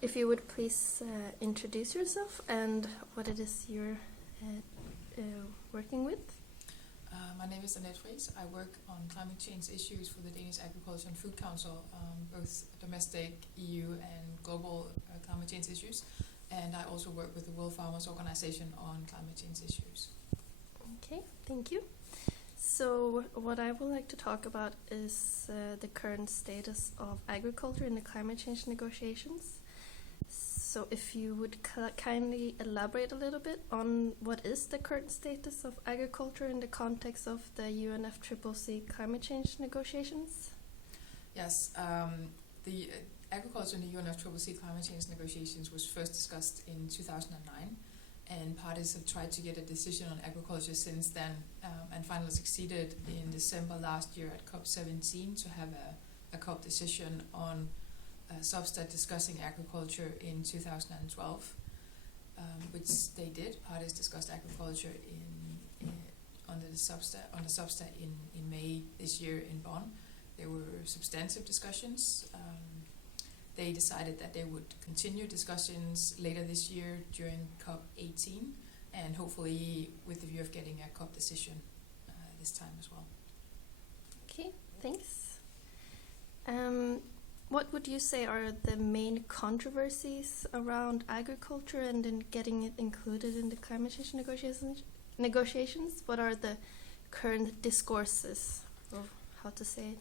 If you would please introduce yourself and what it is you're working with. My name is Anette Friis. I work on climate change issues for the Danish Agriculture and Food Council, both domestic, EU and global climate change issues. And I also work with the World Farmers Organization on climate change issues. Okay, thank you. So what I would like to talk about is the current status of agriculture in the climate change negotiations. So if you would kindly elaborate a little bit on what is the current status of agriculture in the context of the UNFCCC climate change negotiations? Yes, the agriculture in the UNFCCC climate change negotiations was first discussed in 2009. And parties have tried to get a decision on agriculture since then, and finally succeeded in December last year at COP17 to have a COP decision on substat discussing agriculture in 2012, which they did. Parties discussed agriculture on the substat in May this year in Bonn. There were substantive discussions. They decided that they would continue discussions later this year during COP18, and hopefully with the view of getting a COP decision this time as well. Okay, thanks. What would you say are the main controversies around agriculture and in getting it included in the climate change negotiations? What are the current discourses, or how to say it?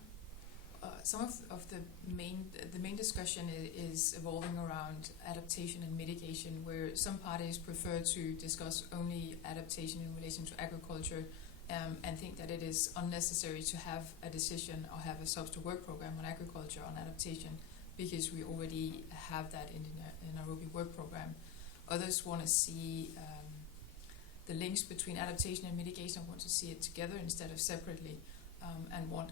Some of the main discussion is evolving around adaptation and mitigation, where some parties prefer to discuss only adaptation in relation to agriculture, and think that it is unnecessary to have a decision or have a substantive work program on agriculture on adaptation, because we already have that in the Nairobi work program. Others want to see the links between adaptation and mitigation, want to see it together instead of separately. And want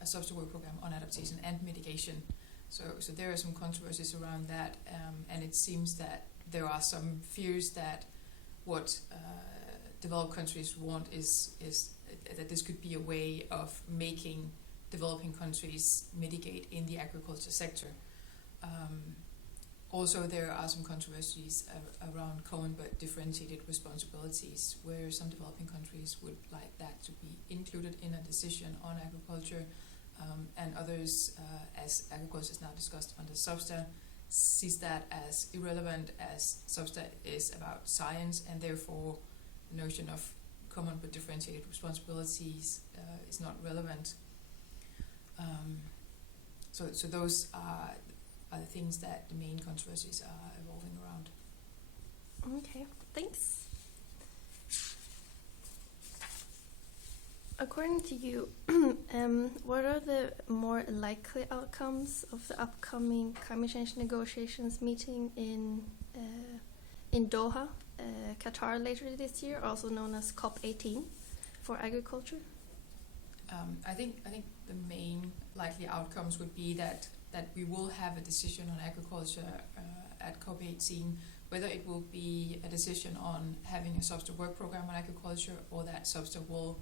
a substantive work program on adaptation and mitigation. So there are some controversies around that, and it seems that there are some fears that what developed countries want is that this could be a way of making developing countries mitigate in the agriculture sector. Also, there are some controversies around common but differentiated responsibilities, where some developing countries would like that to be included in a decision on agriculture, and others, as agriculture is now discussed under substat, sees that as irrelevant, as substat is about science, and therefore the notion of common but differentiated responsibilities is not relevant. So those are the things that the main controversies are evolving around. Okay, thanks. According to you, what are the more likely outcomes of the upcoming climate change negotiations meeting in Doha, Qatar later this year, also known as COP18 for agriculture? I think the main likely outcomes would be that we will have a decision on agriculture at COP18, whether it will be a decision on having a substantive work program on agriculture, or that substat will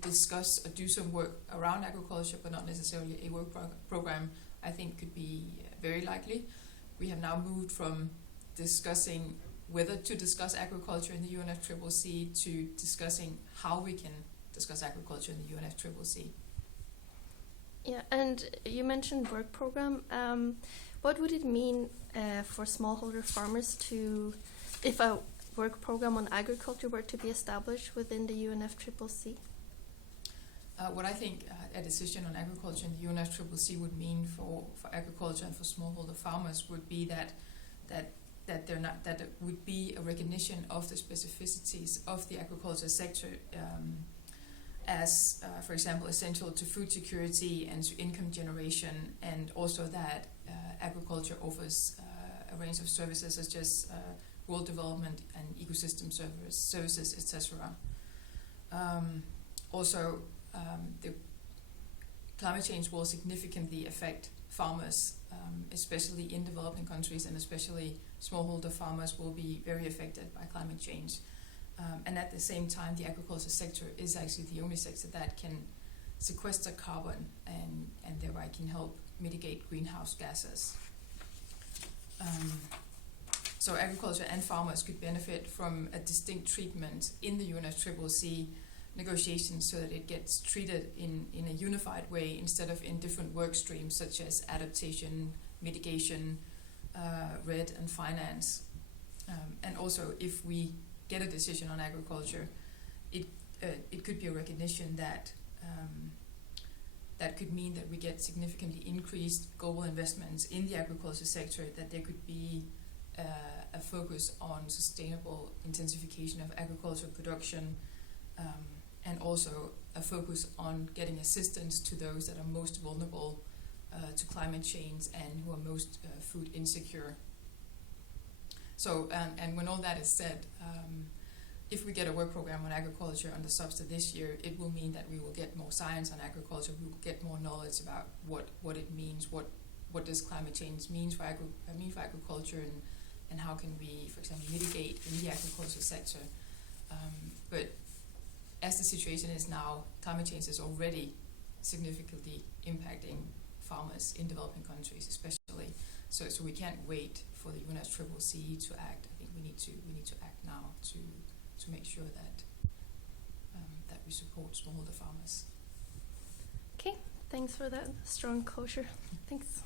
discuss or do some work around agriculture, but not necessarily a work program, I think could be very likely. We have now moved from discussing whether to discuss agriculture in the UNFCCC to discussing how we can discuss agriculture in the UNFCCC. Yeah, and you mentioned work program. What would it mean for smallholder farmers if a work program on agriculture were to be established within the UNFCCC? What I think a decision on agriculture in the UNFCCC would mean for agriculture and for smallholder farmers would be that there would be a recognition of the specificities of the agriculture sector as, for example, essential to food security and to income generation, and also that agriculture offers a range of services such as rural development and ecosystem services, etc. Also, the climate change will significantly affect farmers, especially in developing countries, and especially smallholder farmers will be very affected by climate change. And at the same time, the agriculture sector is actually the only sector that can sequester carbon and thereby can help mitigate greenhouse gases. So agriculture and farmers could benefit from a distinct treatment in the UNFCCC negotiations so that it gets treated in a unified way instead of in different work streams such as adaptation, mitigation, RED and finance. And also if we get a decision on agriculture, it could be a recognition that that could mean that we get significantly increased global investments in the agriculture sector, that there could be a focus on sustainable intensification of agricultural production, and also a focus on getting assistance to those that are most vulnerable to climate change and who are most food insecure. So, and when all that is said, if we get a work program on agriculture under SUBSTA this year, it will mean that we will get more science on agriculture, we will get more knowledge about what it means, what does climate change mean for agriculture, and how can we, for example, mitigate in the agriculture sector. But as the situation is now, climate change is already significantly impacting farmers in developing countries, especially. So we can't wait for the UNFCCC to act. I think we need to act now to make sure that that we support smallholder farmers. Okay, thanks for that strong closure. Thanks.